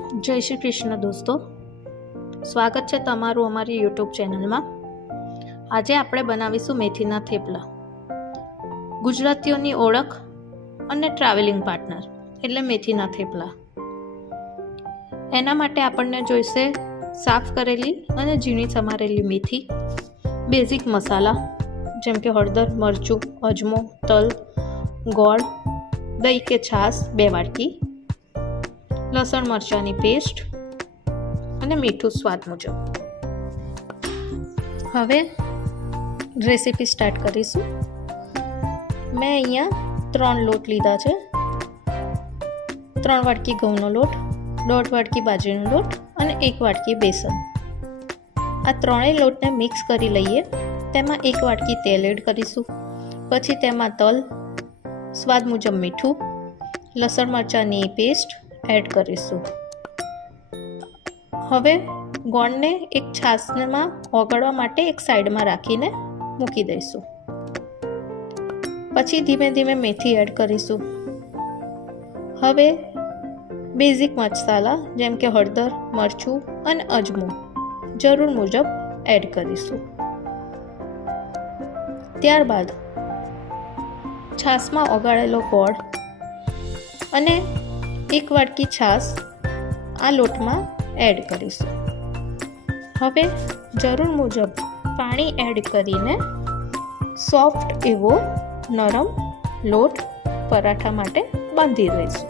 જય શ્રી કૃષ્ણ દોસ્તો, સ્વાગત છે તમારું અમારી યુટ્યુબ ચેનલમાં। આજે આપણે બનાવીશું મેથીના થેપલા, ગુજરાતીઓની ઓળખ અને ટ્રાવેલિંગ પાર્ટનર એટલે મેથીના થેપલા। એના માટે આપણને જોઈશે સાફ કરેલી અને ઝીણી સમારેલી મેથી, બેઝિક મસાલા જેમ કે હળદર, મરચું, અજમો, તલ, ગોળ, દહીં કે છાશ 2 વાટકી, લસણ મરચાંની પેસ્ટ અને મીઠું સ્વાદ મુજબ। હવે રેસીપી સ્ટાર્ટ કરીશું। મેં અહીંયા 3 લોટ લીધા છે। 3 વાટકી ઘઉંનો લોટ, 1.5 વાટકી બાજરીનો લોટ અને 1 વાટકી બેસન। આ ત્રણેય લોટને મિક્સ કરી લઈએ। તેમાં 1 વાટકી તેલ એડ કરીશું, પછી તેમાં તલ, સ્વાદ મુજબ મીઠું, લસણ મરચાંની પેસ્ટ એડ કરીશું। હવે ગોળને એક છાશમાં ઓગળવા માટે એક સાઈડમાં રાખીને મૂકી દઈશું। પછી ધીમે ધીમે મેથી એડ કરીશું। હવે બેઝિક મસાલા જેમ કે હળદર, મરચું અને અજમો જરૂર મુજબ એડ કરીશું। ત્યારબાદ છાશમાં ઓગાળેલો ગોળ અને 1 વાટકી છાશ આ લોટમાં એડ કરીશું। હવે જરૂર મુજબ પાણી એડ કરીને સોફ્ટ એવો નરમ લોટ પરાઠા માટે બાંધી દઈશું।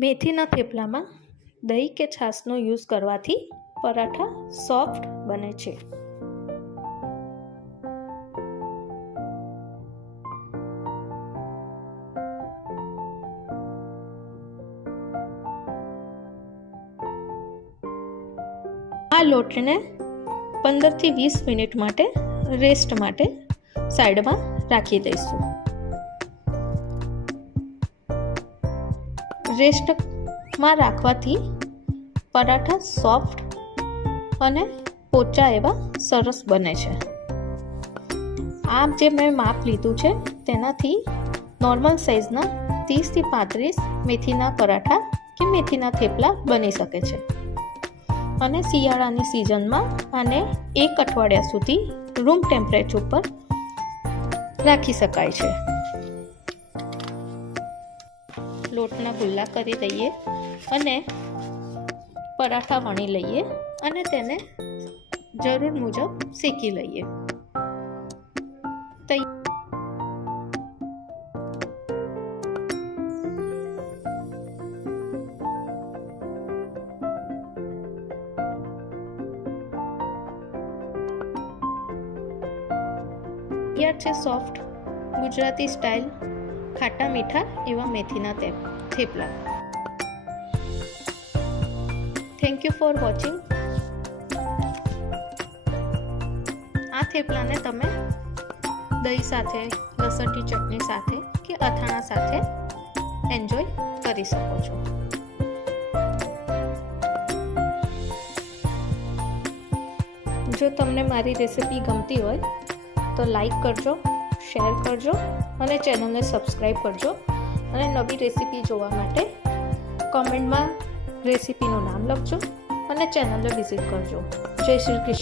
મેથીના થેપલામાં દહીં કે છાશનો યુઝ કરવાથી પરાઠા સોફ્ટ બને છે। આ લોટને 15 થી 20 મિનિટ માટે રેસ્ટ માટે સાઈડમાં રાખી દઈશું। રેસ્ટમાં રાખવાથી પરાઠા સોફ્ટ અને પોચા એવા સરસ બને છે। આ જે મેં માપ લીધું છે તેનાથી નોર્મલ સાઇઝના 30 થી 35 મેથીના પરાઠા કે મેથીના થેપલા બની શકે છે અને શિયાળાની સિઝનમાં આને 1 અઠવાડિયા સુધી રૂમ ટેમ્પરેચર પર રાખી શકાય છે। લોટના ગુલ્લા કરી દઈએ અને પરાઠા વણી લઈએ અને તેને જરૂર મુજબ શેકી લઈએ। તૈયાર છે સોફ્ટ ગુજરાતી સ્ટાઇલ ખાટા મીઠા એવા મેથીના thepla. Thank you for watching. આ થેપલાને તમે દહીં સાથે, લસણની ચટણી સાથે કે અથાણા સાથે એન્જોય કરી શકો છો। જો તમને મારી રેસિપી ગમતી હોય તો લાઈક કરજો, શેર કરજો અને ચેનલને સબસ્ક્રાઈબ કરજો અને નવી રેસીપી જોવા માટે કોમેન્ટમાં રેસીપીનું નામ લખજો અને ચેનલને વિઝિટ કરજો। જય શ્રી કૃષ્ણ।